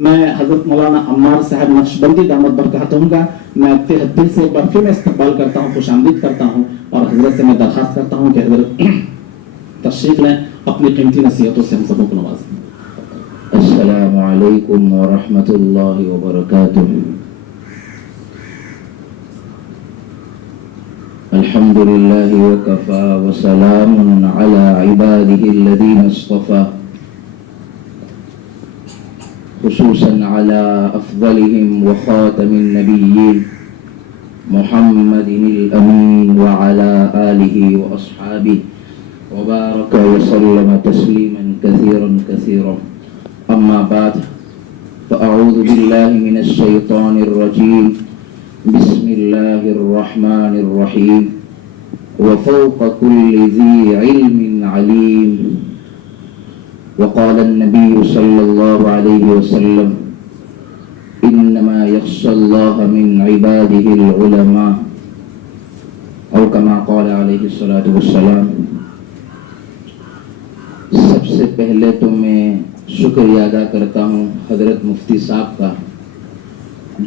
میں حضرت مولانا عمار صاحب نقشبندی دامت برکاتہم کا میں دل سے ایک بار پھر میں استقبال کرتا ہوں، خوش آمدید کرتا ہوں اور حضرت سے میں درخواست کرتا ہوں کہ حضرت تشریف لیں، اپنی قیمتی نصیحتوں سے ہم سبوں کو نوازیں۔ السلام علیکم ورحمۃ اللہ وبرکاتہ۔ الحمد للہ وکفی وسلام علی عباده الذین اصطفى، خصوصا على افضلهم وخاتم النبیین محمد الامین وعلى آلہ واصحابہ وبارک وسلم تسلیما کثیرا کثیرا، اما بعد فاعوذ باللہ من الشیطان الرجیم، بسم اللہ الرحمن الرحیم، وفوق كل ذی علم علیم، وقال النبي صلى الله عليه وسلم انما يخشى الله من عباده العلماء، او كما قال عليه الصلاة والسلام۔ سب سے پہلے تو میں شکریہ ادا کرتا ہوں حضرت مفتی صاحب کا،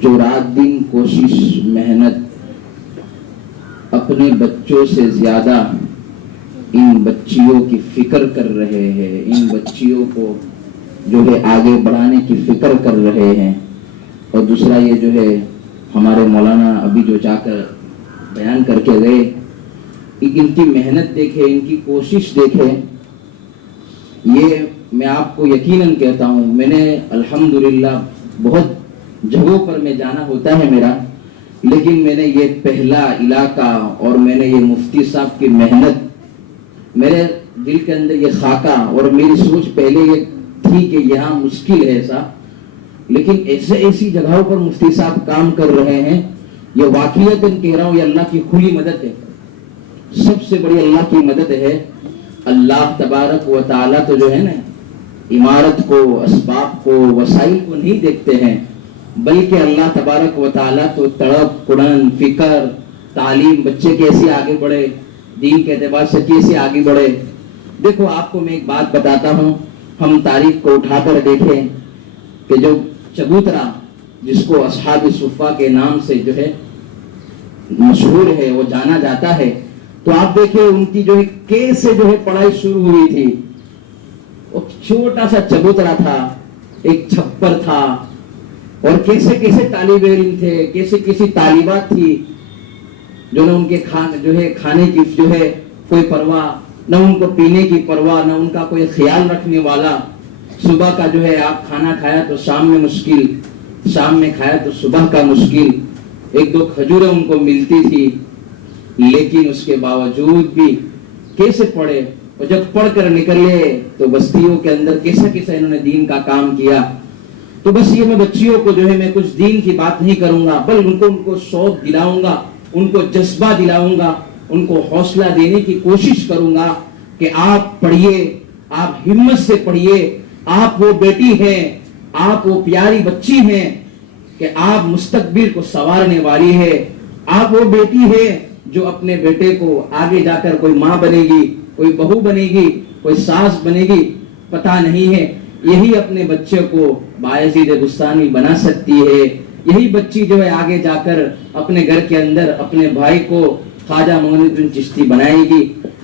جو رات دن کوشش محنت اپنے بچوں سے زیادہ ان بچیوں کی فکر کر رہے ہیں، ان بچیوں کو جو ہے آگے بڑھانے کی فکر کر رہے ہیں۔ اور دوسرا یہ جو ہے ہمارے مولانا ابھی جو جا کر بیان کر کے گئے، ان کی محنت دیکھے، ان کی کوشش دیکھے۔ یہ میں آپ کو یقیناً کہتا ہوں، میں نے الحمدللہ بہت جگہوں پر میں جانا ہوتا ہے میرا، لیکن میں نے یہ پہلا علاقہ اور میں نے یہ مفتی صاحب کی محنت، میرے دل کے اندر یہ خاکہ اور میری سوچ پہلے یہ تھی کہ یہاں مشکل ہے ایسا، لیکن ایسی جگہوں پر مفتی صاحب کام کر رہے ہیں، یہ واقعیتاً کہہ رہا ہوں، یہ اللہ کی کھلی مدد ہے، سب سے بڑی اللہ کی مدد ہے۔ اللہ تبارک و تعالیٰ تو جو ہے نا، عمارت کو، اسباب کو، وسائل کو نہیں دیکھتے ہیں، بلکہ اللہ تبارک و تعالیٰ تو تڑپ، قرآن، فکر، تعلیم، بچے کیسے آگے بڑھے، دین کے اعتبار سے کیسے آگے بڑھے۔ دیکھو آپ کو میں ایک بات بتاتا ہوں، ہم تاریخ کو اٹھا کر دیکھیں کہ جو چبوترا جس کو اصحاب صفہ کے نام سے جو ہے مشہور ہے، وہ جانا جاتا ہے، تو آپ دیکھیں ان کی جو ہے کیسے جو ہے پڑھائی شروع ہوئی تھی۔ وہ چھوٹا سا چبوترا تھا، ایک چھپر تھا، اور کیسے کیسے طالب علم تھے، کیسے طالبات تھی، جو نہ ان کے کھانے کی جو ہے کوئی پرواہ، نہ ان کو پینے کی پرواہ، نہ ان کا کوئی خیال رکھنے والا۔ صبح کا جو ہے آپ کھانا کھایا تو شام میں مشکل، شام میں کھایا تو صبح کا مشکل، ایک دو کھجوریں ان کو ملتی تھی، لیکن اس کے باوجود بھی کیسے پڑھے، اور جب پڑھ کر نکلے تو بستیوں کے اندر کیسا انہوں نے دین کا کام کیا۔ تو بس یہ میں بچیوں کو جو ہے میں کچھ دین کی بات نہیں کروں گا، بلکہ ان کو شوق دلاؤں گا، ان کو جذبہ دلاؤں گا، ان کو حوصلہ دینے کی کوشش کروں گا کہ آپ پڑھیے، آپ ہمت سے پڑھیے، آپ وہ بیٹی ہیں، آپ وہ پیاری بچی ہیں کہ آپ مستقبل کو سنوارنے والی ہے، آپ وہ بیٹی ہے جو اپنے بیٹے کو آگے جا کر کوئی ماں بنے گی، کوئی بہو بنے گی، کوئی ساس بنے گی، پتہ نہیں ہے، یہی اپنے بچے کو باعزید بستانی بنا سکتی ہے۔ یہی بچی جو ہے آگے جا کر اپنے گھر کے اندر اپنے بھائی کو خواجہ معین الدین چشتی بنائے گی،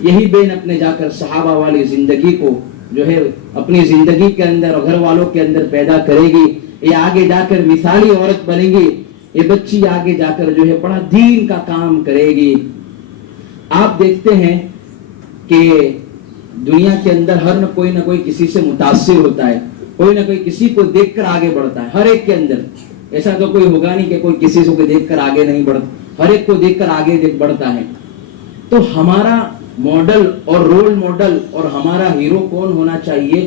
یہی بہن اپنے جا کر صحابہ والی زندگی کو جو ہے اپنی زندگی کے اندر اور گھر والوں کے اندر پیدا کرے گی، یہ آگے جا کر مثالی عورت بنے گی، یہ بچی آگے جا کر جو ہے بڑا دین کا کام کرے گی۔ آپ دیکھتے ہیں کہ دنیا کے اندر ہر نہ کوئی کسی سے متاثر ہوتا ہے، کوئی نہ کوئی کسی کو دیکھ کر آگے بڑھتا ہے، ہر ایک کے اندر ایسا تو کوئی ہوگا نہیں کہ کوئی کسی کو دیکھ کر آگے نہیں بڑھتا، ہر ایک کو دیکھ کر آگے بڑھتا ہے۔ تو ہمارا ماڈل اور رول ماڈل اور ہمارا ہیرو کون ہونا چاہیے؟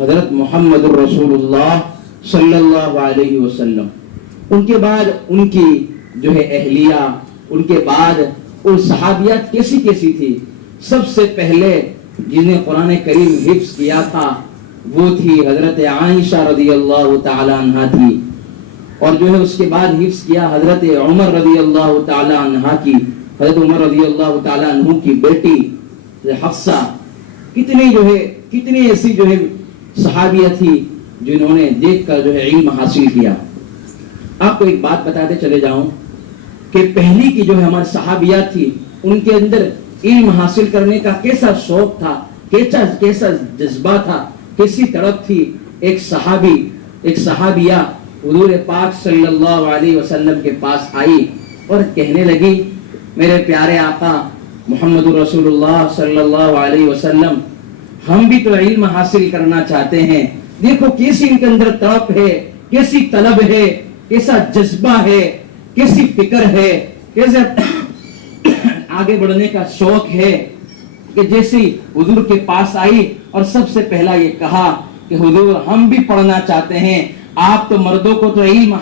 حضرت محمد الرسول اللہ صلی اللہ علیہ وسلم۔ ان کے بعد ان کی جو ہے اہلیہ، ان کے بعد ان صحابیات کیسی تھی؟ سب سے پہلے جنہیں قرآن کریم حفظ کیا تھا وہ تھی حضرت عائشہ رضی اللہ تعالی عنہا تھی، اور جو ہے اس کے بعد حفظ کیا حضرت عمر رضی اللہ تعالی عنہ کی، حضرت عمر رضی اللہ تعالی عنہ کی بیٹی حفصہ، کتنی ایسی جو ہے صحابیہ تھی جنہوں نے دیکھ کر جو ہے علم حاصل کیا. آپ کو ایک بات بتاتے چلے جاؤں کہ پہلی کی جو ہے ہماری صحابیات تھی, ان کے اندر علم حاصل کرنے کا کیسا شوق تھا, کیسا جذبہ تھا, کیسی تڑپ تھی. ایک صحابیہ حضور پاک صلی اللہ علیہ وسلم کے پاس آئی اور کہنے لگی, میرے پیارے آقا محمد رسول اللہ صلی اللہ علیہ وسلم, ہم بھی تو علم حاصل کرنا چاہتے ہیں. دیکھو کیسی ان کے اندر تڑپ ہے, کیسی طلب ہے, کیسا جذبہ ہے, کیسی فکر ہے, کیسے آگے بڑھنے کا شوق ہے. کہ جیسی حضور کے پاس آئی اور سب سے پہلا یہ کہا کہ حضور ہم بھی پڑھنا چاہتے ہیں, آپ تو مردوں کو تو علم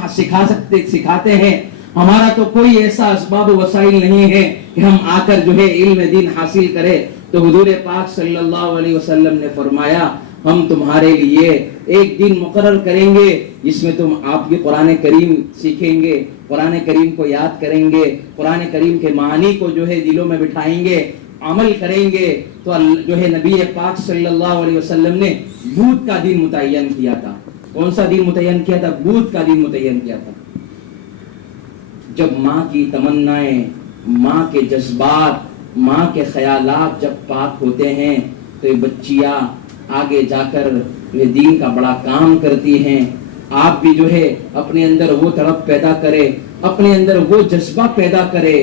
سکھاتے ہیں, ہمارا تو کوئی ایسا اسباب و وسائل نہیں ہے کہ ہم آ کر جو ہے علم دین حاصل کرے. تو حضور پاک صلی اللہ علیہ وسلم نے فرمایا, ہم تمہارے لیے ایک دن مقرر کریں گے جس میں تم آپ کی قرآن کریم سیکھیں گے, قرآن کریم کو یاد کریں گے, قرآن کریم کے معنی کو جو ہے دلوں میں بٹھائیں گے, عمل کریں گے. تو جو ہے نبی پاک صلی اللہ علیہ وسلم نے بدھ کا دن متعین کیا تھا. کون سا دن متعین کیا تھا؟ بدھ کا دن متعین کیا تھا. جب ماں کی تمنائیں, ماں کے جذبات, ماں کے خیالات جب پاک ہوتے ہیں تو یہ بچیاں آگے جا کر یہ دین کا بڑا کام کرتی ہیں. آپ بھی جو ہے اپنے اندر وہ تڑپ پیدا کرے, اپنے اندر وہ جذبہ پیدا کرے.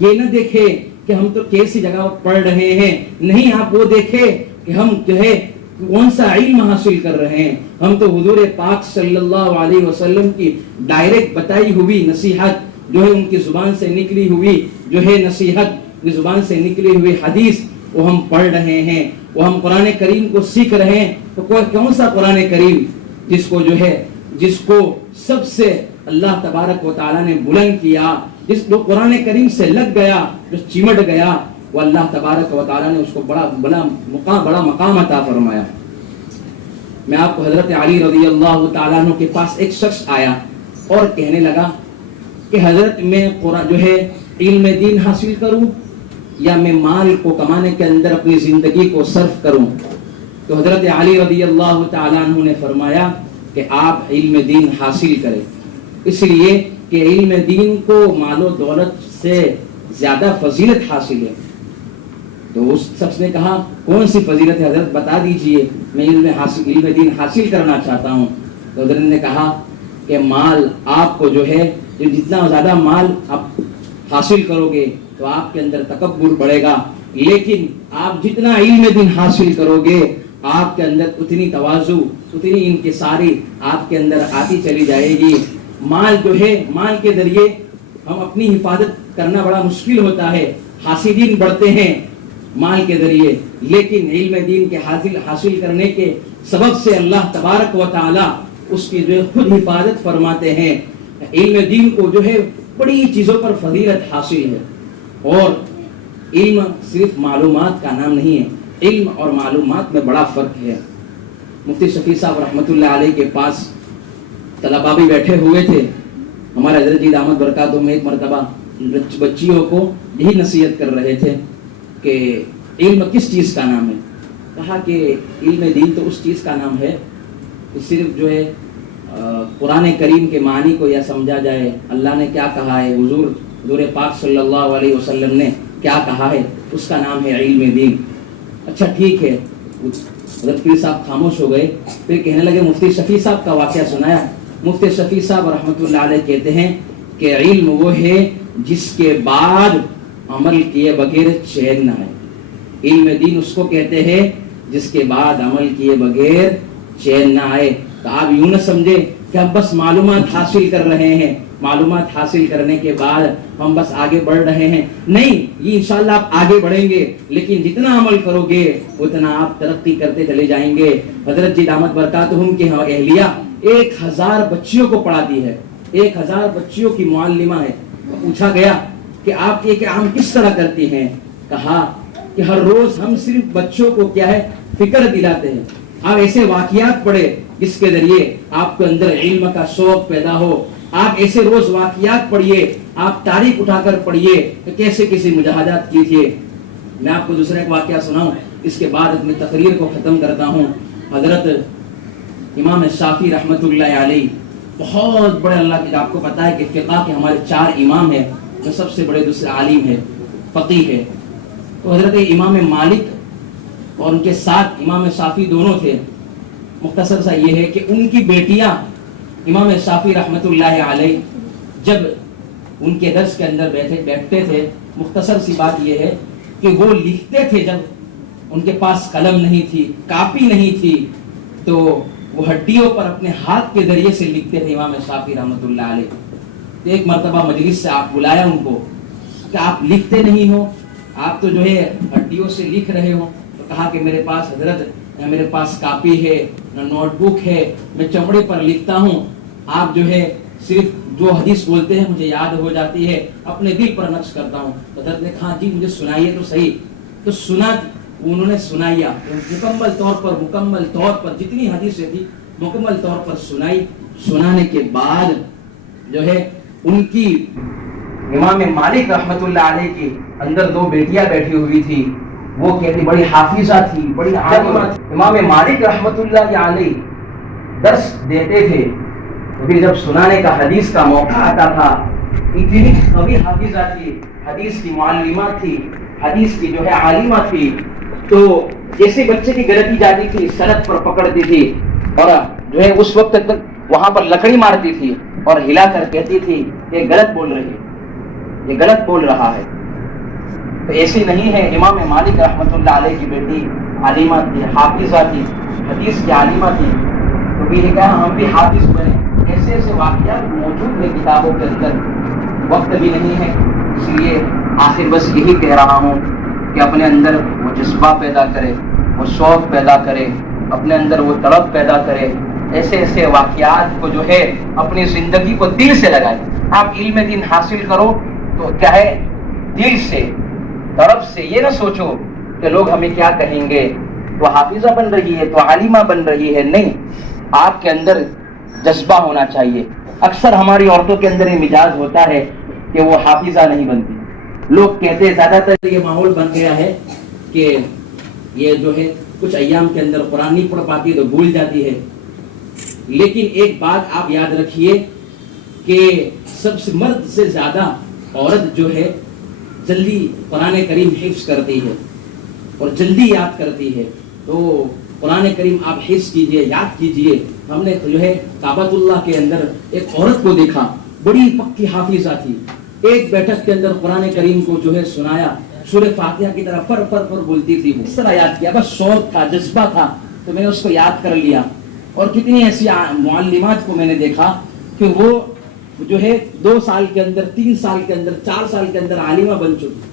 یہ نہ دیکھے کہ ہم تو کیسی جگہ پڑھ رہے ہیں, نہیں, آپ وہ دیکھے کہ ہم جو ہے کون سا علم حاصل کر رہے ہیں. ہم تو حضور پاک صلی اللہ علیہ وسلم کی ڈائریکٹ بتائی ہوئی نصیحت, جو ہے ان کی زبان سے نکلی ہوئی جو ہے نصیحت, زبان سے نکلی ہوئی حدیث, وہ ہم پڑھ رہے ہیں, وہ ہم قرآن کریم کو سیکھ رہے ہیں. تو کون سا قرآن کریم جس کو سب سے اللہ تبارک و تعالیٰ نے بلند کیا, جس جو قرآن کریم سے لگ گیا, جو چمٹ گیا, وہ اللہ تبارک و تعالیٰ نے اس کو بڑا مقام عطا فرمایا. میں آپ کو حضرت علی رضی اللہ تعالیٰ عنہ کے پاس ایک شخص آیا اور کہنے لگا کہ حضرت میں قرآن جو ہے علم دین حاصل کروں یا میں مال کو کمانے کے اندر اپنی زندگی کو صرف کروں. تو حضرت علی رضی اللہ تعالیٰ عنہ نے فرمایا کہ آپ علم دین حاصل کریں, اس لیے کہ علم دین کو مال و دولت سے زیادہ فضیلت حاصل ہے. تو اس شخص نے کہا, کون سی فضیلت ہے حضرت, بتا دیجئے, میں علم دین حاصل کرنا چاہتا ہوں. تو حضرت نے کہا کہ مال آپ کو جو ہے, جتنا زیادہ مال آپ حاصل کرو گے تو آپ کے اندر تکبر بڑھے گا, لیکن آپ جتنا علم دین حاصل کرو گے آپ کے اندر اتنی تواضع, اتنی انکساری آپ کے اندر آتی چلی جائے گی. مال جو ہے, مال کے ذریعے ہم اپنی حفاظت کرنا بڑا مشکل ہوتا ہے, حاسدین بڑھتے ہیں مال کے ذریعے, لیکن علم دین کے حاصل کرنے کے سبب سے اللہ تبارک و تعالی اس کی جو ہے خود حفاظت فرماتے ہیں. علم دین کو جو ہے بڑی چیزوں پر فضیلت حاصل ہے. اور علم صرف معلومات کا نام نہیں ہے, علم اور معلومات میں بڑا فرق ہے. مفتی شفیع صاحب رحمۃ اللہ علیہ کے پاس طلباء بھی بیٹھے ہوئے تھے. ہمارے حضرت جی دامت برکاتہ میں ایک مرتبہ بچیوں کو یہی نصیحت کر رہے تھے کہ علم کس چیز کا نام ہے. کہا کہ علم دین تو اس چیز کا نام ہے کہ صرف جو ہے قرآن کریم کے معنی کو یا سمجھا جائے, اللہ نے کیا کہا ہے, حضور پاک صلی اللہ علیہ وسلم نے کیا کہا ہے, اس کا نام ہے علم دین. اچھا ٹھیک ہے. حضرت پیر صاحب خاموش ہو گئے, پھر کہنے لگے مفتی شفیع صاحب کا واقعہ سنایا. مفتی شفیع صاحب رحمۃ اللہ علیہ کہتے ہیں کہ علم وہ ہے جس کے بعد عمل کیے بغیر چین نہ آئے. علم دین اس کو کہتے ہیں جس کے بعد عمل کیے بغیر چین نہ آئے. تو آپ یوں نہ سمجھے کہ ہم بس معلومات حاصل کر رہے ہیں, معلومات حاصل کرنے کے بعد ہم بس آگے بڑھ رہے ہیں. نہیں, یہ انشاءاللہ آپ آگے بڑھیں گے, لیکن جتنا عمل کرو گے اتنا آپ ترقی کرتے چلے جائیں گے. حضرت جی دامت برکاتہم کی اہلیہ 1000 بچیوں کو پڑھاتی ہے, 1000 بچیوں کی معلمہ ہے. پوچھا گیا کہ آپ یہ کام کس طرح کرتی ہیں. کہا کہ ہر روز ہم صرف بچوں کو کیا ہے فکر دلاتے ہیں. آپ ایسے واقعات پڑھے جس کے ذریعے آپ کے اندر علم کا شوق پیدا ہو. آپ ایسے روز واقعات پڑھیے, آپ تاریخ اٹھا کر پڑھیے کہ کیسے کسی مجاہدات کی تھی. میں آپ کو دوسرا ایک واقعہ سناؤں, اس کے بعد اپنی تقریر کو ختم کرتا ہوں. حضرت امام شافعی رحمۃ اللہ علیہ بہت بڑے اللہ کے، آپ کو پتا ہے کہ فقہ کے ہمارے 4 امام ہیں، جو سب سے بڑے دوسرے عالم ہے، فقیہ ہے. تو حضرت امام مالک اور ان کے ساتھ امام شافعی دونوں تھے. مختصر سا یہ ہے کہ ان کی بیٹیاں امام شافعی رحمۃ اللہ علیہ جب ان کے درس کے اندر بیٹھتے تھے، مختصر سی بات یہ ہے کہ وہ لکھتے تھے، جب ان کے پاس قلم نہیں تھی، کاپی نہیں تھی، تو وہ ہڈیوں پر اپنے ہاتھ کے ذریعے سے لکھتے تھے امام شافعی رحمۃ اللہ علیہ. تو ایک مرتبہ مجلس سے آپ بلایا ان کو کہ آپ لکھتے نہیں ہو، آپ تو جو ہے ہڈیوں سے لکھ رہے ہو. تو کہا کہ میرے پاس حضرت نہ میرے پاس کاپی ہے نہ نوٹ بک ہے، میں چمڑے پر لکھتا ہوں. آپ جو ہے صرف جو حدیث بولتے ہیں مجھے یاد ہو جاتی ہے، اپنے دل پر نقش کرتا ہوں. حضرت نے کہا جی مجھے سنائیے تو صحیح. تو سنا، انہوں نے سنایا مکمل طور پر جتنی حدیثیں تھی مکمل طور پر سنائی. سنانے کے بعد جو ہے ان کی امام مالک رحمت اللہ علیہ کی اندر 2 بیٹیاں بیٹھی ہوئی تھی، وہ کہتی بڑی حافظہ تھی، بڑی عالمہ تھی. امام مالک رحمت اللہ علیہ درس دیتے تھے، پھر جب سنانے کا حدیث کا موقع آتا تھا، اتنی قوی حافظہ تھی، حدیث کی معلمہ تھی، حدیث کی جو ہے عالمہ تھی. تو جیسے بچے کی غلطی جاتی تھی سڑک پر پکڑتی تھی اور جو ہے اس وقت تک وہاں پر لکڑی مارتی تھی اور ہلا کر کہتی تھی یہ غلط بول رہی ہے، یہ غلط بول رہا ہے. تو ایسی نہیں ہے. امام مالک رحمت اللہ علیہ کی بیٹی عالمہ تھی، حافظہ تھی، حدیث کی عالمہ تھی. تو بھی نے کہا ہم بھی حافظ بنے. ایسے ایسے واقعات موجود ہیں کتابوں کے اندر، وقت بھی نہیں ہے، اس لیے آخر بس یہی کہہ رہا ہوں کہ اپنے اندر وہ جذبہ پیدا کرے، وہ شوق پیدا کرے، اپنے اندر وہ تڑپ پیدا کرے. ایسے ایسے واقعات کو جو ہے اپنی زندگی کو دل سے لگائے. آپ علم دین حاصل کرو تو کیا ہے، دل سے، تڑپ سے. یہ نہ سوچو کہ لوگ ہمیں کیا کہیں گے، تو حافظہ بن رہی ہے، تو عالمہ بن رہی ہے. نہیں، آپ کے اندر جذبہ ہونا چاہیے. اکثر ہماری عورتوں کے اندر یہ مزاج ہوتا ہے کہ وہ حافظہ نہیں بنتی. لوگ کہتے ہیں زیادہ تر یہ ماحول بن گیا ہے کہ یہ جو ہے کچھ ایام کے اندر قرآن نہیں پڑھ پاتی تو بھول جاتی ہے. لیکن ایک بات آپ یاد رکھیے کہ سب سے مرد سے زیادہ عورت جو ہے جلدی قرآن کریم حفظ کرتی ہے اور جلدی یاد کرتی ہے. تو قرآن کریم آپ حفظ کیجئے، یاد کیجئے. ہم نے جو ہے کعبۃ اللہ کے اندر ایک عورت کو دیکھا، بڑی پکی حافظہ تھی. ایک بیٹھک کے اندر قرآن کریم کو جو ہے سنایا، سورہ فاتحہ کی طرح فر فر فر بولتی تھی. اس طرح یاد کیا، بس شوق تھا، جذبہ تھا، تو میں نے اس کو یاد کر لیا. اور کتنی ایسی معلمات کو میں نے دیکھا کہ وہ جو ہے 2 سال کے اندر، 3 سال کے اندر، 4 سال کے اندر عالمہ بن چکی.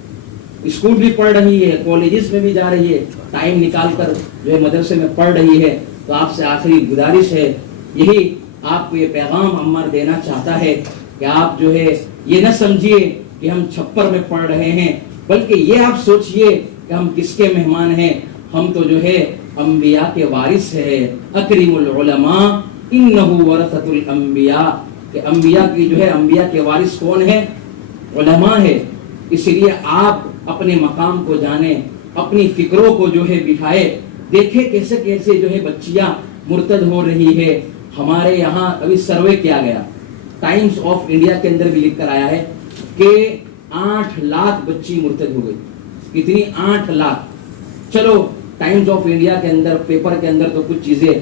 اسکول بھی پڑھ رہی ہے، کالجز میں بھی جا رہی ہے، ٹائم نکال کر جو ہے مدرسے میں پڑھ رہی ہے. تو آپ سے آخری گزارش ہے، یہی آپ کو یہ پیغام عمر دینا چاہتا ہے کہ آپ جو ہے یہ نہ سمجھیے کہ ہم چھپر میں پڑھ رہے ہیں، بلکہ یہ آپ سوچئے کہ ہم کس کے مہمان ہیں. ہم تو جو ہے انبیاء کے وارث ہیں. اکرم العلماء انہ ورثۃ الانبیاء، کہ انبیاء کی جو ہے انبیاء کے وارث کون ہے؟ علماء ہے. اس لیے آپ اپنے مقام کو جانیں، اپنی فکروں کو جو ہے بٹھائے. دیکھیں کیسے کیسے جو ہے بچیاں مرتد ہو رہی ہے. ہمارے یہاں ابھی سروے کیا گیا، ٹائمز آف انڈیا کے اندر بھی لکھ کر آیا ہے کہ 8 لاکھ بچی مرتد ہو گئی. کتنی؟ 8 لاکھ. چلو ٹائمز آف انڈیا کے اندر پیپر کے اندر تو کچھ چیزیں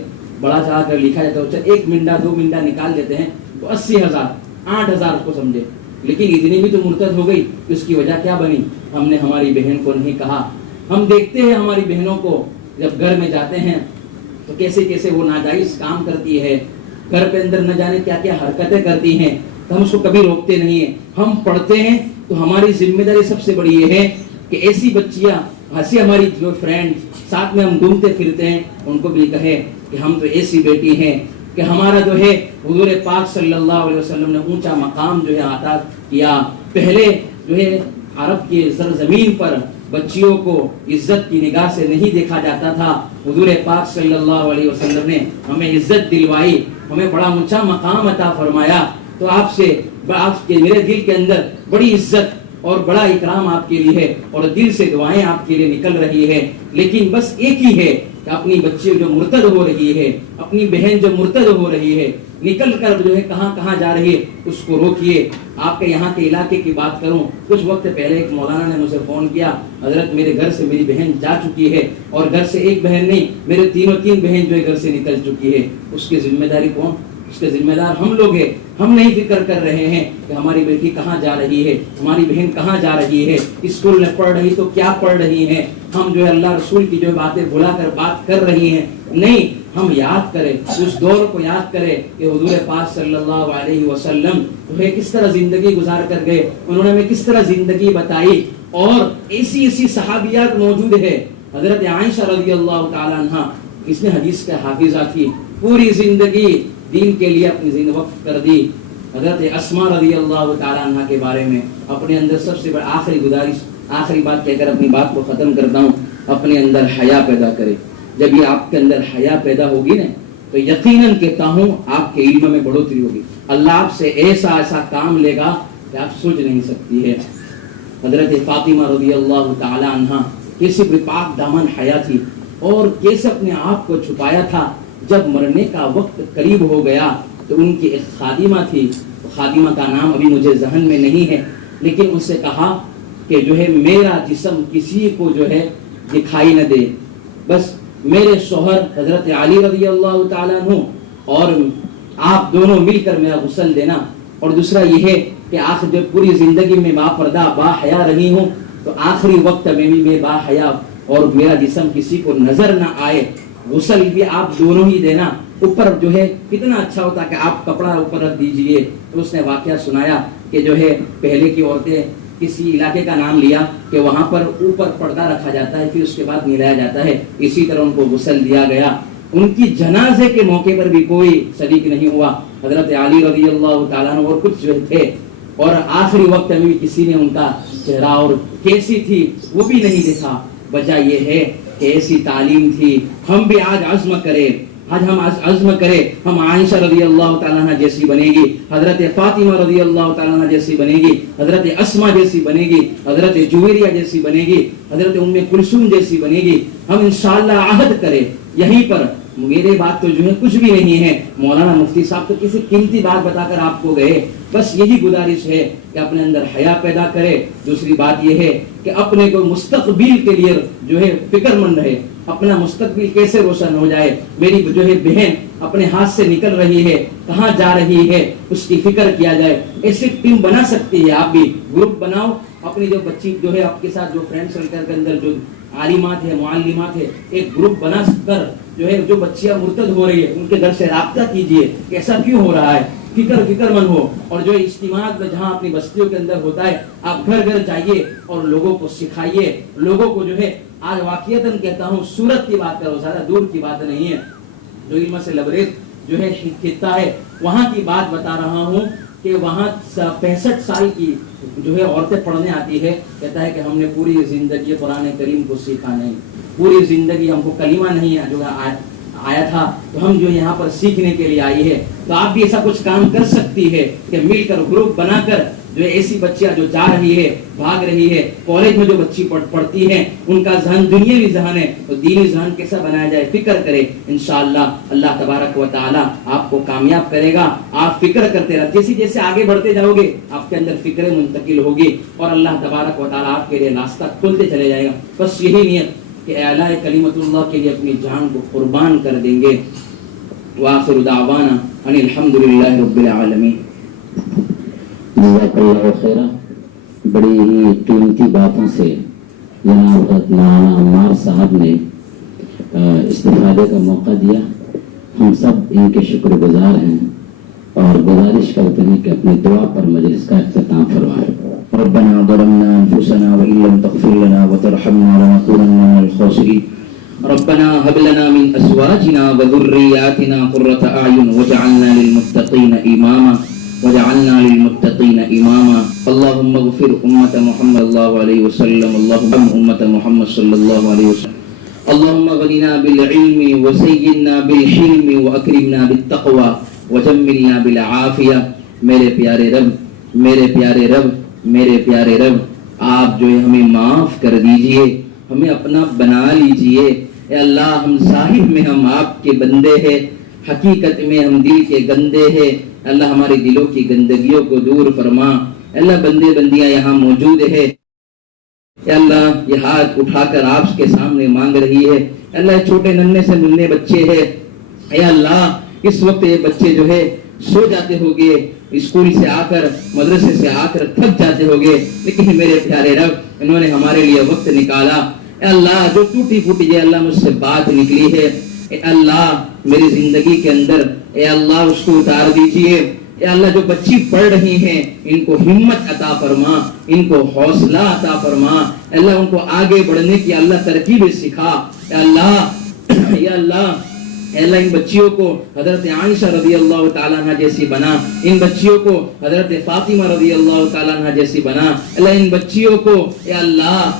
بڑا چڑھا کر لکھا جاتا ہے، 1 منٹا 2 منٹا نکال دیتے ہیں تو 80,000 8,000 کو سمجھے. لیکن اتنی بھی تو مرتد ہو گئی. اس کی وجہ کیا بنی؟ ہم نے ہماری بہن کو نہیں کہا. ہم دیکھتے ہیں ہماری بہنوں کو جب گھر میں جاتے ہیں تو کیسے کیسے وہ ناجائز کام کرتی ہے، گھر کے اندر نہ جانے کیا کیا حرکتیں کرتی ہیں، تو ہم اس کو کبھی روکتے نہیں ہیں. ہم پڑھتے ہیں تو ہماری ذمہ داری سب سے بڑی یہ ہے کہ ایسی بچیاں، ایسی ہماری جو فرینڈ ساتھ میں ہم گھومتے پھرتے ہیں، ان کو بھی کہے کہ ہم تو ایسی بیٹی ہیں کہ ہمارا جو ہے حضور پاک صلی اللہ علیہ وسلم نے اونچا مقام جو ہے عطا کیا. پہلے جو ہے عرب کی سرزمین پر بچیوں کو عزت کی نگاہ سے نہیں دیکھا جاتا تھا. حضور پاک صلی اللہ علیہ وسلم نے ہمیں عزت دلوائی، ہمیں بڑا اونچا مقام عطا فرمایا. تو آپ کے میرے دل کے اندر بڑی عزت اور بڑا اکرام آپ کے لیے ہے اور دل سے دعائیں آپ کے لیے نکل رہی ہے. لیکن بس ایک ہی ہے کہ اپنی بچی جو مرتد ہو رہی ہے، اپنی بہن جو مرتد ہو رہی ہے، نکل کر جو ہے کہاں کہاں جا رہی ہے، اس کو روکیے۔ آپ کے یہاں کے علاقے کی بات کروں، کچھ وقت پہلے ایک مولانا نے مجھے فون کیا، حضرت میرے گھر سے میری بہن جا چکی ہے، اور گھر سے ایک بہن نہیں، میرے تین بہن جو ہے گھر سے نکل چکی ہے۔ اس کی ذمہ داری کون؟ اس کے ذمہ دار ہم لوگ ہیں۔ ہم نہیں فکر کر رہے ہیں کہ ہماری بیٹی کہاں جا رہی ہے، ہماری بہن کہاں جا رہی ہے، اسکول میں پڑھ رہی تو کیا پڑھ رہی ہیں، ہم جو ہے اللہ رسول کی جو باتیں بھلا کر بات کر رہی ہیں۔ نہیں، ہم یاد کریں، اس دور کو یاد کریں کہ حضور پاک صلی اللہ علیہ وسلم جو ہے کس طرح زندگی گزار کر گئے، انہوں نے ہمیں کس طرح زندگی بتائی، اور ایسی صحابیات موجود ہے۔ حضرت عائشہ رضی اللہ تعالی عنہ، اس نے حدیث کا حافظہ تھی، پوری زندگی دین کے لیے اپنی زندگی وقف کر دی۔ حضرت اسماء رضی اللہ تعالی عنہ کے بارے میں اپنے اندر سب سے بڑا آخری گزارش، آخری بات کہہ کر اپنی بات کو ختم کرتا ہوں، اپنے اندر حیا پیدا کرے۔ جب یہ آپ کے اندر حیا پیدا ہوگی نا، تو یقیناً کہتا ہوں آپ کے علم میں بڑھوتری ہوگی، اللہ آپ سے ایسا کام لے گا کہ آپ سوچ نہیں سکتی ہے۔ حضرت فاطمہ رضی اللہ تعالی عنہ کیسے پاک دامن حیا تھی، اور کیسے اپنے آپ کو چھپایا تھا۔ جب مرنے کا وقت قریب ہو گیا تو ان کی ایک خادمہ تھی، خادمہ کا نام ابھی مجھے ذہن میں نہیں ہے، لیکن ان سے کہا کہ جو ہے میرا جسم کسی کو جو ہے دکھائی نہ دے، بس میرے شوہر حضرت علی رضی اللہ تعالیٰ عنہ اور آپ دونوں مل کر میرا غسل دینا، اور دوسرا یہ ہے کہ آخر جب پوری زندگی میں با پردہ با حیا رہی ہوں، تو آخری وقت میں بھی میں با حیا اور میرا جسم کسی کو نظر نہ آئے، غسل بھی آپ دونوں ہی دینا۔ اوپر جو ہے کتنا اچھا ہوتا کہ آپ کپڑا اوپر رکھ دیجئے۔ تو اس نے واقعہ سنایا کہ جو ہے پہلے کی عورتیں کسی علاقے کا نام لیا کہ وہاں پر اوپر پردہ رکھا جاتا ہے، پھر اس کے بعد نہلایا جاتا ہے، اسی طرح ان کو غسل دیا گیا۔ ان کی جنازے کے موقع پر بھی کوئی شریک نہیں ہوا، حضرت علی رضی اللہ تعالیٰ عنہ اور کچھ جو تھے، اور آخری وقت میں بھی کسی نے ان کا چہرہ اور کیسی تھی وہ بھی نہیں دیکھا۔ وجہ یہ ہے کہ ایسی تعلیم تھی۔ ہم بھی آج عزم کریں، آج ہم عزم کریں، ہم عائشہ رضی اللہ تعالیٰ عنہ جیسی بنے گی، حضرت فاطمہ رضی اللہ تعالیٰ عنہ جیسی بنے گی، حضرت اسماء جیسی بنے گی، حضرت جویریہ جیسی بنے گی، حضرت ام کلثوم جیسی بنے گی۔ ہم انشاءاللہ عہد کریں یہیں پر۔ میرے بات تو جو ہے کچھ بھی نہیں ہے، مولانا مفتی صاحب تو کسی قیمتی بات بتا کر آپ کو گئے، بس یہی گزارش ہے کہ اپنے اندر حیا پیدا کرے۔ دوسری بات یہ ہے کہ اپنے کو مستقبل کے لیے جو ہے فکر مند رہے، اپنا مستقبل کیسے روشن ہو جائے۔ میری جو ہے بہن اپنے ہاتھ سے نکل رہی ہے، کہاں جا رہی ہے، اس کی فکر کیا جائے۔ ایسی ٹیم بنا سکتی ہے، آپ بھی گروپ بناؤ، اپنی جو بچی جو ہے آپ کے ساتھ جو فرینڈ سرکل کے اندر جو عالمات ہے، معلمات ہے، ایک گروپ بنا کر جو ہے جو بچیاں مرتد ہو رہی ہے ان کے گھر سے رابطہ کیجئے کہ ایسا کیوں ہو رہا ہے، فکر مند ہو۔ اور جو اجتماعات میں جہاں اپنی بستیوں کے اندر ہوتا ہے، آپ گھر گھر جائیے اور لوگوں کو سکھائیے، لوگوں کو جو ہے آج واقعیتاً کہتا ہوں سورت کی بات کرو، زیادہ دور کی بات نہیں ہے، جو علم سے لبریز جو ہے خطہ ہے وہاں کی بات بتا رہا ہوں کہ وہاں 65 سال کی جو ہے عورتیں پڑھنے آتی ہے، کہتا ہے کہ ہم نے پوری زندگی قرآن کریم کو سیکھا نہیں، پوری زندگی ہم کو کلمہ نہیں جو آیا تھا، تو ہم جو یہاں پر سیکھنے کے لیے آئی ہے۔ تو آپ بھی ایسا کچھ کام کر سکتی ہے کہ مل کر گروپ بنا کر جو ایسی بچیاں جو جا رہی ہے، بھاگ رہی ہے، کالج میں جو بچی پڑھتی ہیں ان کا ذہن دنیاوی ذہن ہے، تو دینی ذہن کیسا بنایا جائے، فکر کرے۔ انشاءاللہ اللہ تبارک و تعالی آپ کو کامیاب کرے گا۔ آپ فکر کرتے رہے، جیسے جیسے آگے بڑھتے جاؤ گے آپ کے اندر فکریں منتقل ہوگی، اور اللہ تبارک و تعالی آپ کے لیے راستہ کھولتے چلے جائے گا۔ بس یہی نیت کہ اعلیٰ کلمت اللہ کے لیے اپنی جان کو قربان کر دیں گے۔ وآخر دعوانا ان الحمدللہ رب العالمین۔ جزاک اللہ خیرہ۔ بڑی ہی قیمتی باتوں سے جناب حضرت مولانا عمار صاحب نے استفادے کا موقع دیا۔ ہم سب ان کے شکر گزار ہیں اور گزارش کرتے ہیں کہ اپنی دعا پر مجلس کا اختتام فرمائیں۔ ربنا ظلمنا انفسنا وان لم تغفر لنا وترحمنا لنكونن من الخاسرين ربنا هب لنا من ازواجنا وذرياتنا قرة اعين واجعلنا للمتقين اماما اللهم اغفر امة محمد صلى الله عليه وسلم اللهم امة محمد صلى الله عليه وسلم اللهم غننا بالعلم وزينا بالحلم واكرمنا بالتقوى وجملنا بالعافية۔ میرے پیارے رب، میرے پیارے رب، میرے پیارے رب، آپ جو ہے ہمیں معاف کر دیجئے، ہمیں اپنا بنا لیجئے۔ اے اللہ ہم ظاہر میں ہم آپ کے بندے ہیں، حقیقت میں ہم دل کے گندے ہیں، اللہ ہمارے دلوں کی گندگیوں کو دور فرما۔ اے اللہ بندے بندیاں یہاں موجود ہے، اے اللہ یہ ہاتھ اٹھا کر آپ کے سامنے مانگ رہی ہے، اے اللہ چھوٹے ننھے سے ننھے بچے ہیں، اے اللہ اس وقت یہ بچے جو ہے سو جاتے ہوگے، اسکول سے آ کر مدرسے سے آ کر تھک جاتے ہوگے، لیکن میرے پیارے رب انہوں نے ہمارے لیے وقت نکالا۔ اے اللہ جو ٹوٹی پھوٹی جو اللہ مجھ سے بات نکلی ہے، اے اللہ میری زندگی کے اندر اے اللہ اس کو اتار دیجئے۔ اے اللہ جو بچی پڑھ رہی ہیں ان کو ہمت عطا فرما، ان کو حوصلہ عطا فرما، اے اللہ ان کو آگے بڑھنے کی اللہ ترکیبیں سکھا۔ اے اللہ یا اللہ اے اللہ ان بچیوں کو حضرت عائشہ رضی اللہ تعالیٰ عنہ جیسی بنا، ان بچیوں کو حضرت فاطمہ رضی اللہ تعالیٰ عنہ جیسی بنا، اے اللہ ان بچیوں کو اے اللہ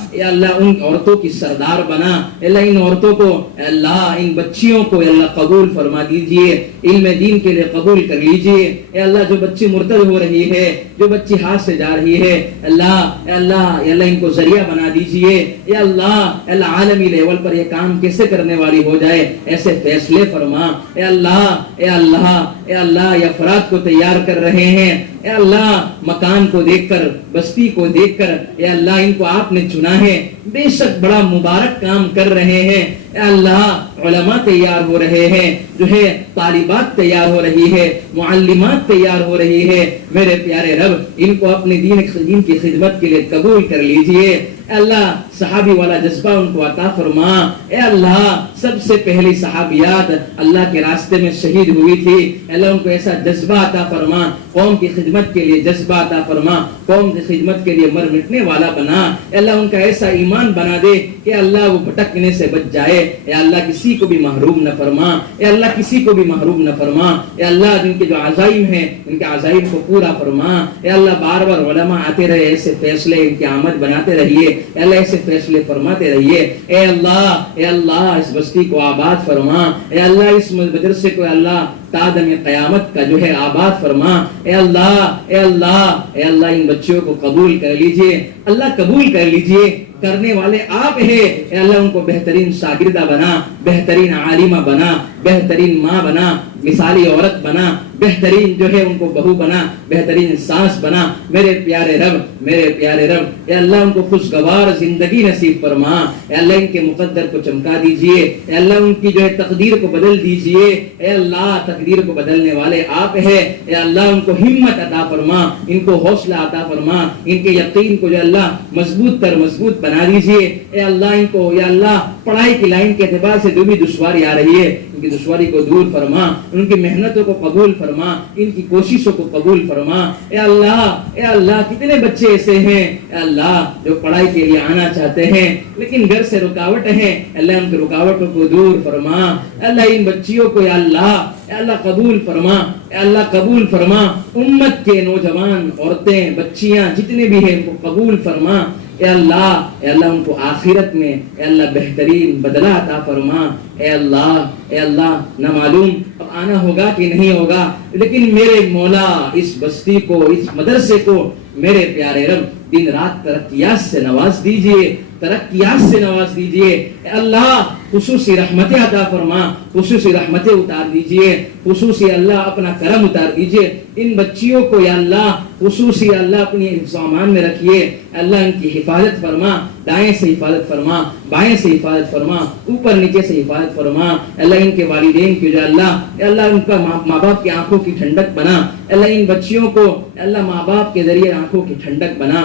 ان عورتوں کی سردار بنا، اے اللہ ان عورتوں کو اے اللہ ان بچیوں کو اے اللہ قبول فرما دیجئے، علم دین کے لیے قبول کر لیجئے۔ اے اللہ جو بچی مرتد ہو رہی ہے، جو بچی ہاتھ سے جا رہی ہے، اے اللہ ان کو ذریعہ بنا دیجئے۔ اے اللہ عالمی لیول پر یہ کام کیسے کرنے والی ہو جائے، ایسے فیصلے فرما۔ اے اللہ یہ افراد کو تیار کر رہے ہیں، اے اللہ مکان کو دیکھ کر، بستی کو دیکھ کر، اے اللہ ان کو آپ نے چنا ہے، بے شک بڑا مبارک کام کر رہے ہیں۔ اے اللہ علماء تیار ہو رہے ہیں، جو ہے طالبات تیار ہو رہی ہے، معلمات تیار ہو رہی ہے، میرے پیارے رب ان کو اپنے دین کی خدمت کے لیے قبول کر لیجئے۔ اے اللہ صحابی والا جذبہ ان کو عطا فرما۔ اے اللہ سب سے پہلی صحابیات اللہ کے راستے میں شہید ہوئی تھی، اے اللہ ان کو ایسا جذبہ عطا فرما، قوم کی خدمت کے لیے جذبہ عطا فرما، قوم کی خدمت کے لیے مر مٹنے والا بنا۔ اے اللہ ان کا ایسا ایمان بنا دے کہ اللہ وہ بھٹکنے سے بچ جائے۔ اے اللہ کسی کو بھی محروم نہ فرما، اے اللہ کسی کو بھی محروم نہ فرما۔ اے اللہ جن کے جو عزائم ہیں ان کے عزائم کو پورا فرما۔ اے اللہ بار بار علماء آتے رہے، ایسے فیصلے ان کی آمد بناتے رہیے، اے اللہ ایسے فیصلے فرماتے رہیے۔ اے اللہ اس بستی کو آباد فرما، اے اللہ اس مدرسے کو اللہ تادم قیامت کا جو ہے آباد فرما۔ اے اللہ ان بچوں کو قبول کر لیجئے، اللہ قبول کر لیجئے، کرنے والے آپ ہیں۔ اے اللہ ان کو بہترین شاگردہ بنا، بہترین عالمہ بنا، بہترین ماں بنا، مثالی عورت بنا، بہترین جو ہے ان کو بہو بنا، بہترین ساس بنا، میرے پیارے رب اے اللہ ان کو خوشگوار زندگی نصیب فرما۔ اے اللہ ان کے مقدر کو چمکا دیجئے، اے اللہ ان کی جو ہے تقدیر کو بدل دیجئے۔ اے اللہ تقدیر کو بدلنے والے آپ ہیں، اے اللہ ان کو ہمت عطا فرما، ان کو حوصلہ عطا فرما، ان کے یقین کو جو اللہ مضبوط بنا دیجئے۔ اے اللہ ان کو یا اللہ پڑھائی کی لائن کے اعتبار سے جو بھی دشواری آ رہی ہے ان کی دشواری کو دور فرما، ان کی محنتوں کو قبول فرما، ان کی کوششوں کو قبول فرما۔ اے اللہ کتنے بچے ایسے ہیں اے اللہ جو پڑھائی کے لیے آنا چاہتے ہیں لیکن گھر سے رکاوٹیں ہیں، اللہ ان کی رکاوٹوں کو دور فرما۔ اے اللہ ان بچیوں کو اے اللہ قبول فرما، اے اللہ قبول فرما۔ امت کے نوجوان عورتیں بچیاں جتنے بھی ہیں ان کو قبول فرما۔ اے اللہ ان کو آخرت میں اے اللہ بہترین بدلہ عطا فرما۔ اے اللہ نہ معلوم اب آنا ہوگا کہ نہیں ہوگا، لیکن میرے مولا اس بستی کو، اس مدرسے کو میرے پیارے رب دن رات ترقیات سے نواز دیجئے، اے اللہ خصوصی رحمتیں عطا فرما، خصوصی رحمتیں اتار دیجئے، خصوصی اللہ اپنا کرم اتار دیجئے۔ ان بچیوں کو یا اللہ خصوصی اللہ اپنی حفظ و امان میں رکھیے، اللہ ان کی حفاظت فرما، دائیں سے حفاظت فرما، بائیں سے حفاظت فرما، اوپر نیچے سے حفاظت فرما۔ اللہ ان کے والدین کی جو اللہ ان کا ماں باپ کی آنکھوں کی ٹھنڈک بنا، اللہ ان بچیوں کو اللہ ماں باپ کے ذریعے آنکھوں کی ٹھنڈک بنا۔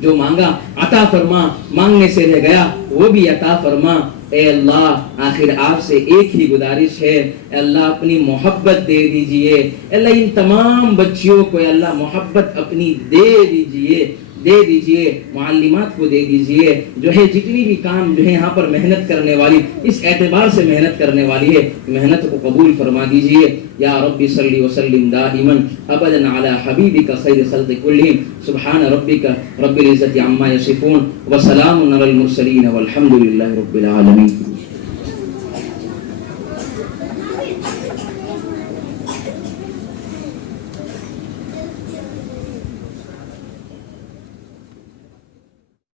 جو مانگا عطا فرما، مانگنے سے رہ گیا وہ بھی عطا فرما۔ اے اللہ آخر آپ سے ایک ہی گزارش ہے، اے اللہ اپنی محبت دے دیجئے، اے اللہ ان تمام بچیوں کو اے اللہ محبت اپنی دے دیجئے، معلمات کو دے دیجئے، جو ہے جتنی بھی کام جو ہے یہاں پر محنت کرنے والی، اس اعتبار سے محنت کرنے والی ہے، محنت کو قبول فرما دیجئے۔ یا رب صلی وسلم دائما ابدا علی حبیبک خیر خلق کلہم، سبحان ربک رب العزت عما یصفون وسلام علی المرسلین والحمد للہ رب العالمین۔